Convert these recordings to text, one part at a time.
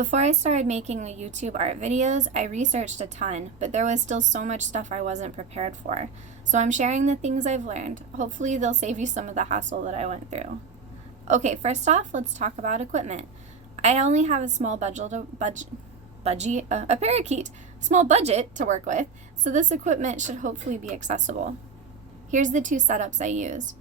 Before I started making the YouTube art videos, I researched a ton, but there was still so much stuff I wasn't prepared for. So I'm sharing the things I've learned. Hopefully they'll save you some of the hassle that I went through. Okay, first off, let's talk about equipment. I only have a small small budget to work with, so this equipment should hopefully be accessible. Here's the two setups I use.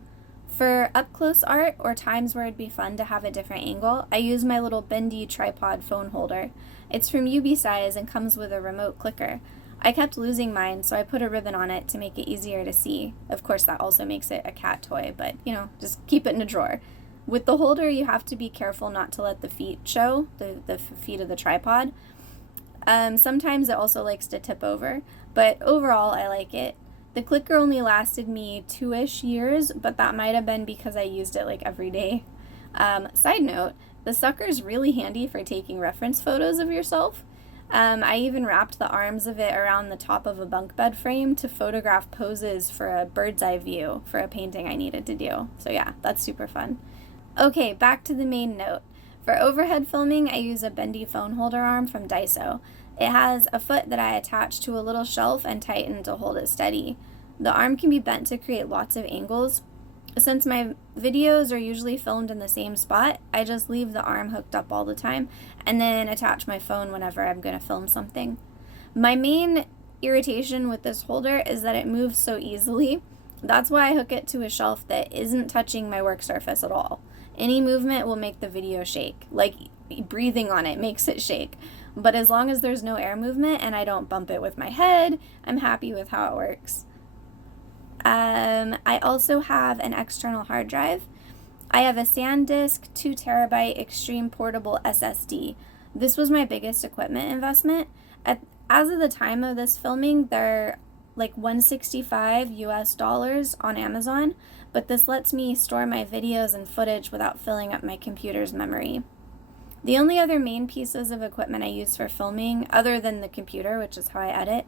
For up-close art or times where it'd be fun to have a different angle, I use my little bendy tripod phone holder. It's from UB-Size and comes with a remote clicker. I kept losing mine, so I put a ribbon on it to make it easier to see. Of course, that also makes it a cat toy, but, just keep it in a drawer. With the holder, you have to be careful not to let the feet show, the feet of the tripod. Sometimes it also likes to tip over, but overall, I like it. The clicker only lasted me 2-ish years, but that might have been because I used it like every day. Side note, the sucker's really handy for taking reference photos of yourself. I even wrapped the arms of it around the top of a bunk bed frame to photograph poses for a bird's eye view for a painting I needed to do. So yeah, that's super fun. Okay, back to the main note. For overhead filming, I use a bendy phone holder arm from Daiso. It has a foot that I attach to a little shelf and tighten to hold it steady. The arm can be bent to create lots of angles. Since my videos are usually filmed in the same spot, I just leave the arm hooked up all the time and then attach my phone whenever I'm going to film something. My main irritation with this holder is that it moves so easily. That's why I hook it to a shelf that isn't touching my work surface at all. Any movement will make the video shake, like breathing on it makes it shake. But as long as there's no air movement and I don't bump it with my head, I'm happy with how it works. I also have an external hard drive. I have a SanDisk 2TB Extreme Portable SSD. This was my biggest equipment investment. As of the time of this filming, they're like $165 US on Amazon, but this lets me store my videos and footage without filling up my computer's memory. The only other main pieces of equipment I use for filming, other than the computer, which is how I edit,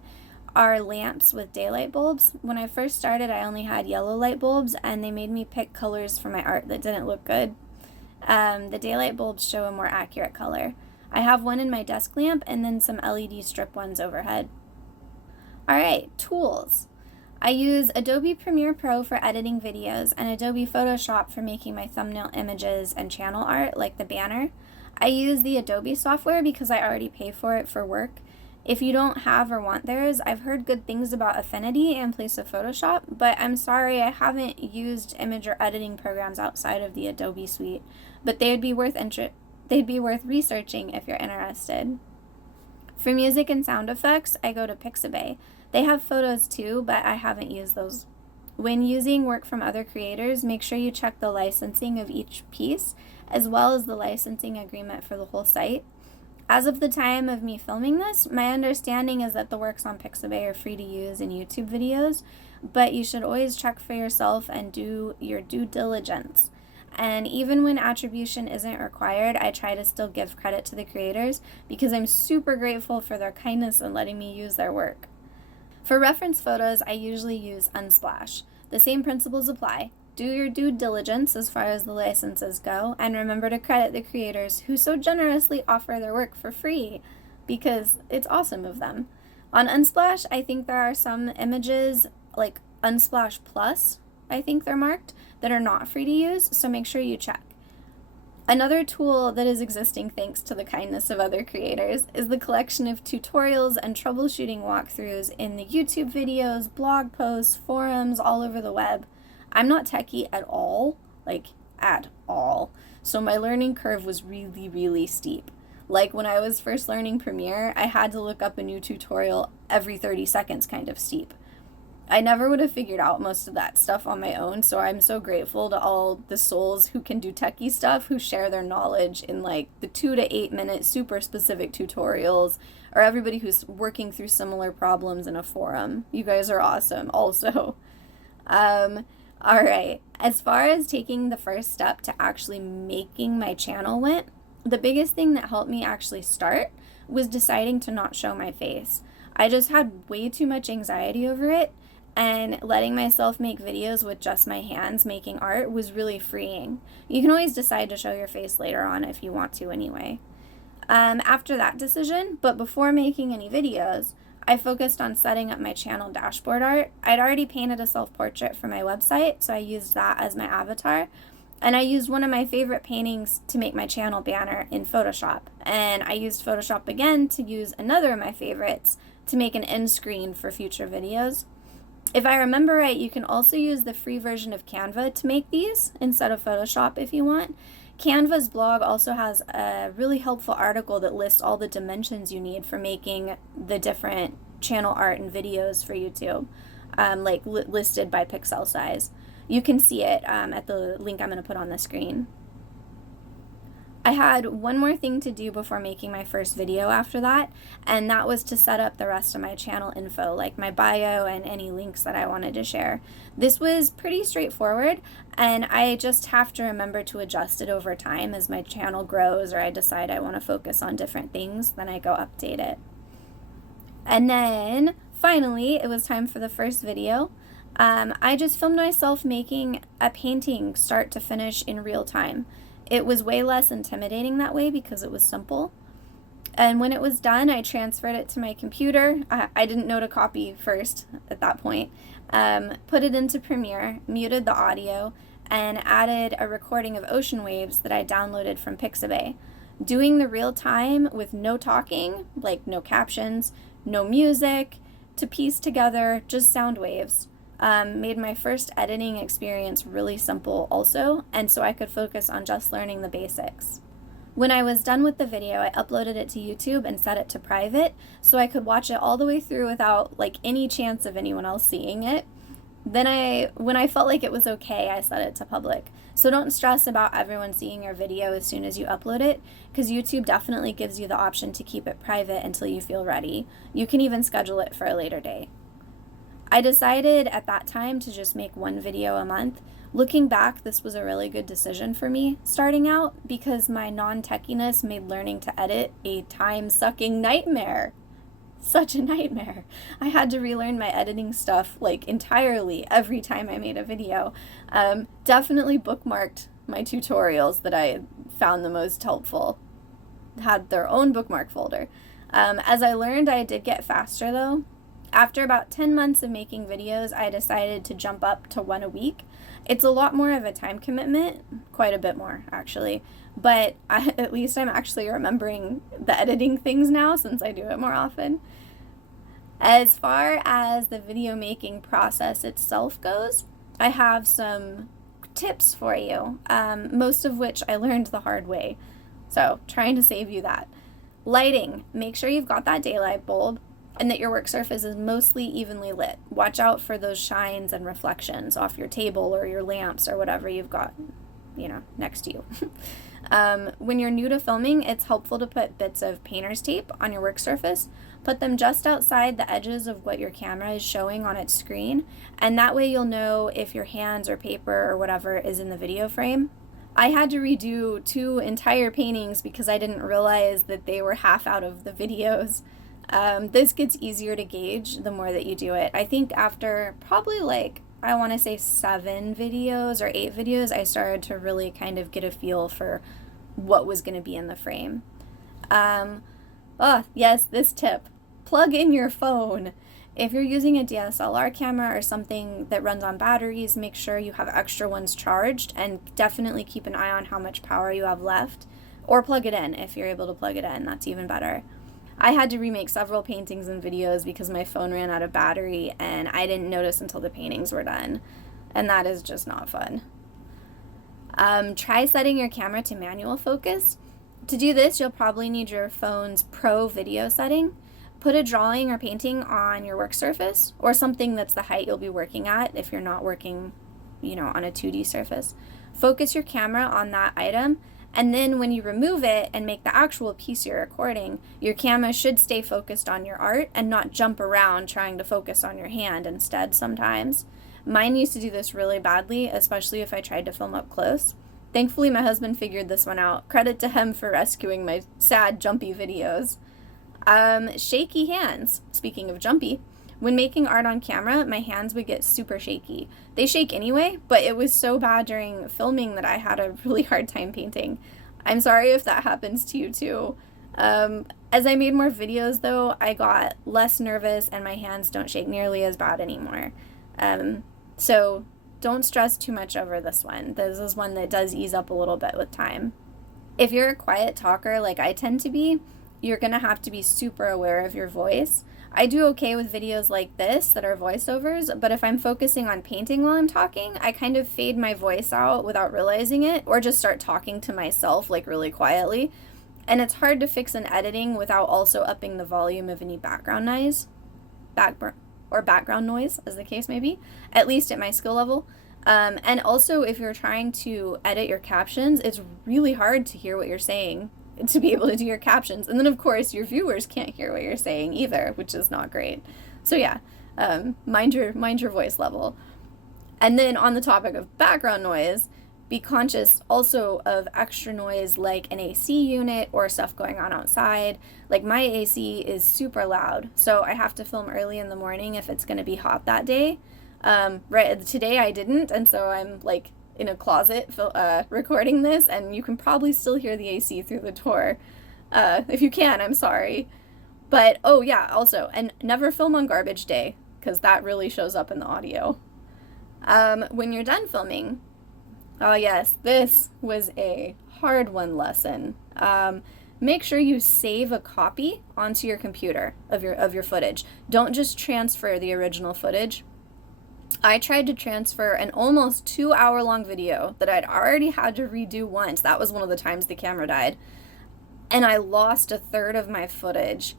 are lamps with daylight bulbs. When I first started, I only had yellow light bulbs, and they made me pick colors for my art that didn't look good. The daylight bulbs show a more accurate color. I have one in my desk lamp, and then some LED strip ones overhead. Alright, tools. I use Adobe Premiere Pro for editing videos, and Adobe Photoshop for making my thumbnail images and channel art, like the banner. I use the Adobe software because I already pay for it for work. If you don't have or want theirs, I've heard good things about Affinity in place of Photoshop, but I'm sorry I haven't used image or editing programs outside of the Adobe suite, but they'd be worth researching if you're interested. For music and sound effects, I go to Pixabay. They have photos too, but I haven't used those. When using work from other creators, make sure you check the licensing of each piece, as well as the licensing agreement for the whole site. As of the time of me filming this, my understanding is that the works on Pixabay are free to use in YouTube videos, but you should always check for yourself and do your due diligence. And even when attribution isn't required, I try to still give credit to the creators because I'm super grateful for their kindness in letting me use their work. For reference photos, I usually use Unsplash. The same principles apply. Do your due diligence as far as the licenses go, and remember to credit the creators who so generously offer their work for free, because it's awesome of them. On Unsplash, I think there are some images, like Unsplash Plus, I think they're marked, that are not free to use, so make sure you check. Another tool that is existing thanks to the kindness of other creators is the collection of tutorials and troubleshooting walkthroughs in the YouTube videos, blog posts, forums, all over the web. I'm not techie at all, so my learning curve was really, really steep. Like when I was first learning Premiere, I had to look up a new tutorial every 30 seconds kind of steep. I never would have figured out most of that stuff on my own, so I'm so grateful to all the souls who can do techie stuff, who share their knowledge in like the 2 to 8 minute super specific tutorials, or everybody who's working through similar problems in a forum. You guys are awesome also. Alright, as far as taking the first step to actually making my channel went, the biggest thing that helped me actually start was deciding to not show my face. I just had way too much anxiety over it, and letting myself make videos with just my hands making art was really freeing. You can always decide to show your face later on if you want to anyway. After that decision, but before making any videos, I focused on setting up my channel dashboard art. I'd already painted a self-portrait for my website, so I used that as my avatar. And I used one of my favorite paintings to make my channel banner in Photoshop. And I used Photoshop again to use another of my favorites to make an end screen for future videos. If I remember right, you can also use the free version of Canva to make these instead of Photoshop if you want. Canva's blog also has a really helpful article that lists all the dimensions you need for making the different channel art and videos for YouTube, listed by pixel size. You can see it at the link I'm going to put on the screen. I had one more thing to do before making my first video after that, and that was to set up the rest of my channel info, like my bio and any links that I wanted to share. This was pretty straightforward, and I just have to remember to adjust it over time as my channel grows or I decide I want to focus on different things, then I go update it. And then, finally, it was time for the first video. I just filmed myself making a painting start to finish in real time. It was way less intimidating that way because it was simple. And when it was done, I transferred it to my computer. I didn't know to copy first at that point. Put it into Premiere, muted the audio, and added a recording of ocean waves that I downloaded from Pixabay. Doing the real time with no talking, like no captions, no music, to piece together just sound waves. Made my first editing experience really simple also, and so I could focus on just learning the basics. When I was done with the video, I uploaded it to YouTube and set it to private so I could watch it all the way through without any chance of anyone else seeing it. Then when I felt like it was okay, I set it to public. So don't stress about everyone seeing your video as soon as you upload it, because YouTube definitely gives you the option to keep it private until you feel ready. You can even schedule it for a later date. I decided at that time to just make one video a month. Looking back, this was a really good decision for me starting out because my non-techiness made learning to edit a time-sucking nightmare. Such a nightmare. I had to relearn my editing stuff entirely every time I made a video. Definitely bookmarked my tutorials that I found the most helpful. Had their own bookmark folder. As I learned, I did get faster though. After about 10 months of making videos, I decided to jump up to one a week. It's a lot more of a time commitment, quite a bit more actually, but at least I'm actually remembering the editing things now since I do it more often. As far as the video making process itself goes, I have some tips for you, most of which I learned the hard way, so trying to save you that. Lighting, make sure you've got that daylight bulb and that your work surface is mostly evenly lit. Watch out for those shines and reflections off your table or your lamps or whatever you've got, next to you. When you're new to filming, it's helpful to put bits of painter's tape on your work surface. Put them just outside the edges of what your camera is showing on its screen, and that way you'll know if your hands or paper or whatever is in the video frame. I had to redo 2 entire paintings because I didn't realize that they were half out of the videos. This gets easier to gauge the more that you do it. I think after probably I want to say 7 videos or 8 videos, I started to really kind of get a feel for what was going to be in the frame. Yes, this tip. Plug in your phone. If you're using a DSLR camera or something that runs on batteries, make sure you have extra ones charged and definitely keep an eye on how much power you have left. Or plug it in if you're able to plug it in. That's even better. I had to remake several paintings and videos because my phone ran out of battery and I didn't notice until the paintings were done. And that is just not fun. Try setting your camera to manual focus. To do this, you'll probably need your phone's Pro video setting. Put a drawing or painting on your work surface or something that's the height you'll be working at if you're not working, on a 2D surface. Focus your camera on that item, and then when you remove it and make the actual piece you're recording, your camera should stay focused on your art and not jump around trying to focus on your hand instead sometimes. Mine used to do this really badly, especially if I tried to film up close. Thankfully, my husband figured this one out. Credit to him for rescuing my sad, jumpy videos. Shaky hands. Speaking of jumpy, when making art on camera, my hands would get super shaky. They shake anyway, but it was so bad during filming that I had a really hard time painting. I'm sorry if that happens to you too. As I made more videos, though, I got less nervous and my hands don't shake nearly as bad anymore. So don't stress too much over this one. This is one that does ease up a little bit with time. If you're a quiet talker like I tend to be, you're going to have to be super aware of your voice. I do okay with videos like this that are voiceovers, but if I'm focusing on painting while I'm talking, I kind of fade my voice out without realizing it, or just start talking to myself like really quietly. And it's hard to fix in editing without also upping the volume of any background noise, background noise, as the case may be, at least at my skill level. And also, if you're trying to edit your captions, it's really hard to hear what you're saying to be able to do your captions. And then, of course, your viewers can't hear what you're saying either, which is not great. So yeah, mind your voice level. And then on the topic of background noise, be conscious also of extra noise like an AC unit or stuff going on outside. Like my AC is super loud, so I have to film early in the morning if it's going to be hot that day. Right today I didn't, and so I'm like in a closet recording this, and you can probably still hear the AC through the door. If you can, I'm sorry. But oh yeah, also, and never film on garbage day, because that really shows up in the audio. When you're done filming, oh yes, this was a hard one lesson. Make sure you save a copy onto your computer of your footage. Don't just transfer the original footage. I tried to transfer an almost 2-hour-long video that I'd already had to redo once. That was one of the times the camera died. And I lost a third of my footage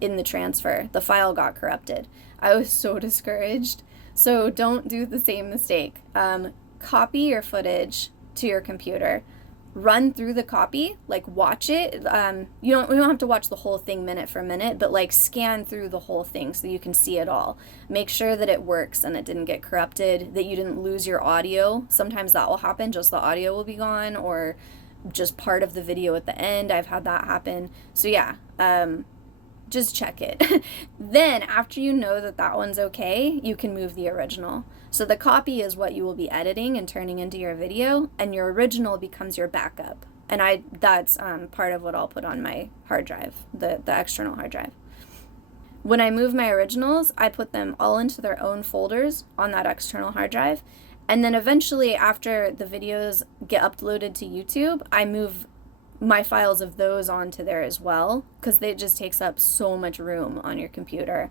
in the transfer. The file got corrupted. I was so discouraged. So don't do the same mistake. Copy your footage to your computer. Run through the copy, like watch it. You don't have to watch the whole thing minute for minute, but like scan through the whole thing so you can see it all. Make sure that it works and it didn't get corrupted, that you didn't lose your audio. Sometimes that will happen, just the audio will be gone, or just part of the video at the end. I've had that happen. So yeah, just check it. Then after you know that that one's okay, you can move the original. So the copy is what you will be editing and turning into your video, and your original becomes your backup. And that's part of what I'll put on my hard drive, the external hard drive. When I move my originals, I put them all into their own folders on that external hard drive. And then eventually, after the videos get uploaded to YouTube, I move my files of those onto there as well, because it just takes up so much room on your computer.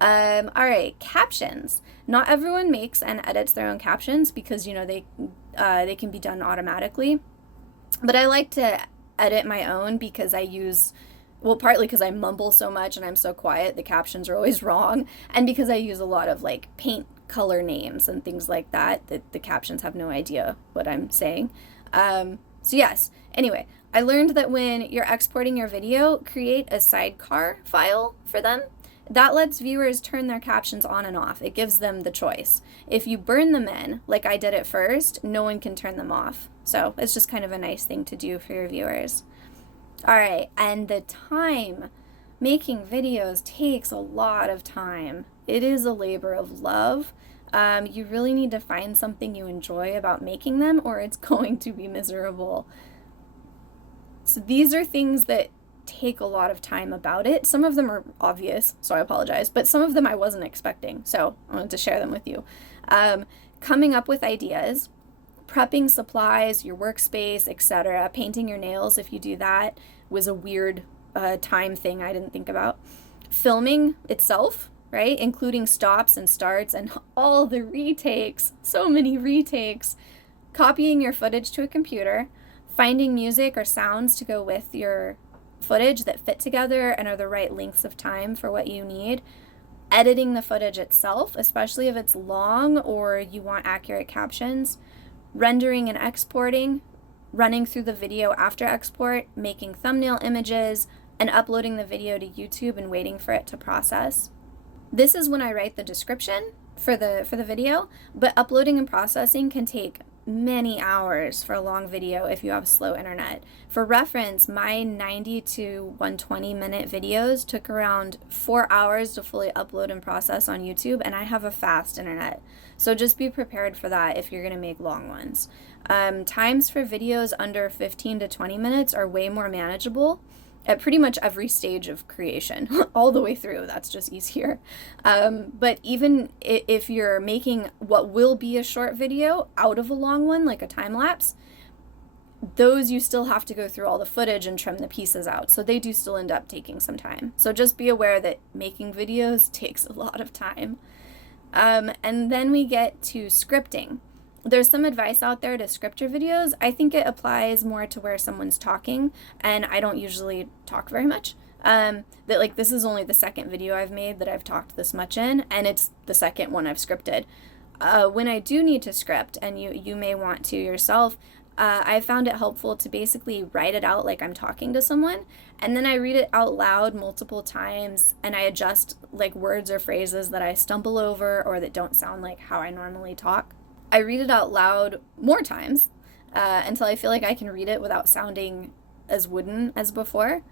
All right, captions. Not everyone makes and edits their own captions because, you know, they can be done automatically. But I like to edit my own because partly because I mumble so much and I'm so quiet, the captions are always wrong, and because I use a lot of like paint color names and things like that the captions have no idea what I'm saying. So yes, anyway, I learned that when you're exporting your video, create a sidecar file for them. That lets viewers turn their captions on and off. It gives them the choice. If you burn them in, like I did at first, no one can turn them off. So it's just kind of a nice thing to do for your viewers. All right, and the time. Making videos takes a lot of time. It is a labor of love. You really need to find something you enjoy about making them, or it's going to be miserable. So these are things that take a lot of time about it. Some of them are obvious, so I apologize, but some of them I wasn't expecting, so I wanted to share them with you. Coming up with ideas, prepping supplies, your workspace, etc., painting your nails if you do that was a weird time thing I didn't think about. Filming itself, right, including stops and starts and all the retakes, so many retakes, copying your footage to a computer, finding music or sounds to go with your footage that fit together and are the right lengths of time for what you need, editing the footage itself, especially if it's long or you want accurate captions, rendering and exporting, running through the video after export, making thumbnail images, and uploading the video to YouTube and waiting for it to process. This is when I write the description for the video, but uploading and processing can take many hours for a long video if you have slow internet. For reference, my 90 to 120 minute videos took around 4 hours to fully upload and process on YouTube, and I have a fast internet. So just be prepared for that if you're going to make long ones. Times for videos under 15 to 20 minutes are way more manageable at pretty much every stage of creation, all the way through. That's just easier. But even if you're making what will be a short video out of a long one, like a time lapse, those you still have to go through all the footage and trim the pieces out. So they do still end up taking some time. So just be aware that making videos takes a lot of time. And then we get to scripting. There's some advice out there to script your videos. I think it applies more to where someone's talking, and I don't usually talk very much. That like this is only the second video I've made that I've talked this much in, and it's the second one I've scripted. When I do need to script, and you may want to yourself, I found it helpful to basically write it out like I'm talking to someone, and then I read it out loud multiple times, and I adjust like words or phrases that I stumble over or that don't sound like how I normally talk. I read it out loud more times until I feel like I can read it without sounding as wooden as before.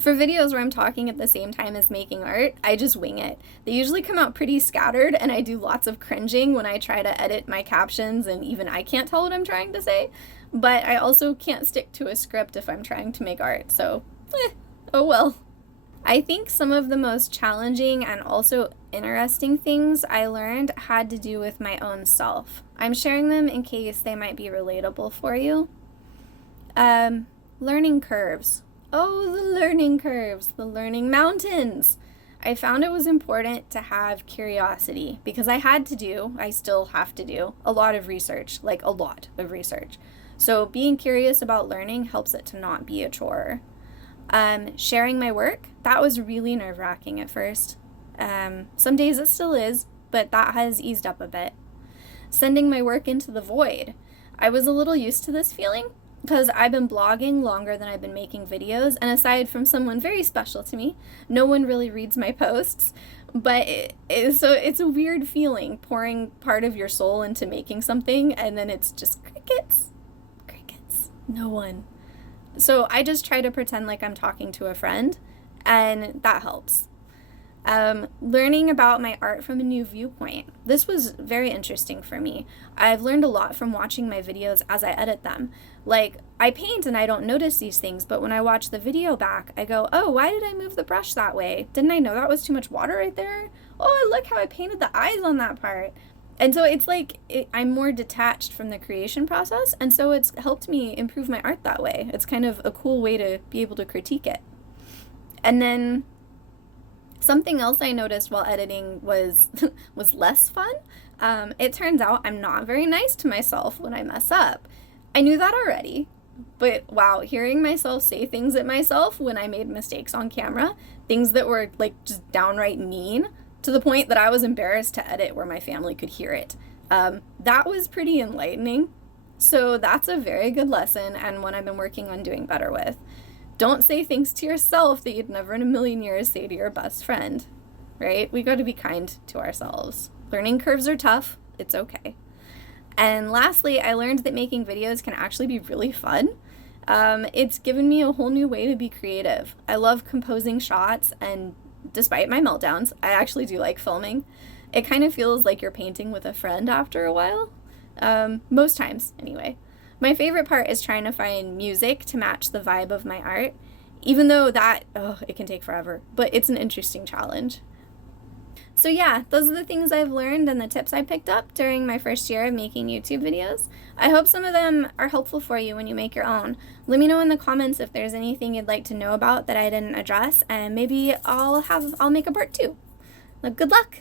For videos where I'm talking at the same time as making art, I just wing it. They usually come out pretty scattered, and I do lots of cringing when I try to edit my captions, and even I can't tell what I'm trying to say. But I also can't stick to a script if I'm trying to make art, so oh well. I think some of the most challenging and also interesting things I learned had to do with my own self. I'm sharing them in case they might be relatable for you. Learning curves. Oh, the learning curves, the learning mountains. I found it was important to have curiosity because I still have to do a lot of research, like a lot of research. So being curious about learning helps it to not be a chore. Sharing my work, that was really nerve-wracking at first. Some days it still is, but that has eased up a bit. Sending my work into the void. I was a little used to this feeling because I've been blogging longer than I've been making videos, and aside from someone very special to me, no one really reads my posts. But so it's a weird feeling, pouring part of your soul into making something, and then it's just crickets. No one. So I just try to pretend like I'm talking to a friend, and that helps. Learning about my art from a new viewpoint. This was very interesting for me. I've learned a lot from watching my videos as I edit them. Like, I paint and I don't notice these things, but when I watch the video back, I go, oh, why did I move the brush that way? Didn't I know that was too much water right there? Oh, I like how I painted the eyes on that part. And so it's like I'm more detached from the creation process, and so it's helped me improve my art that way. It's kind of a cool way to be able to critique it. And then something else I noticed while editing was less fun. It turns out I'm not very nice to myself when I mess up. I knew that already, but wow, hearing myself say things at myself when I made mistakes on camera, things that were like just downright mean, to the point that I was embarrassed to edit where my family could hear it. That was pretty enlightening. So that's a very good lesson, and one I've been working on doing better with. Don't say things to yourself that you'd never in a million years say to your best friend, right? We got to be kind to ourselves. Learning curves are tough. It's okay. And lastly, I learned that making videos can actually be really fun. It's given me a whole new way to be creative. I love composing shots, and despite my meltdowns, I actually do like filming. It kind of feels like you're painting with a friend after a while. Most times, anyway. My favorite part is trying to find music to match the vibe of my art, even though it can take forever, but it's an interesting challenge. So yeah, those are the things I've learned and the tips I picked up during my first year of making YouTube videos. I hope some of them are helpful for you when you make your own. Let me know in the comments if there's anything you'd like to know about that I didn't address, and maybe I'll make a part 2. Good luck!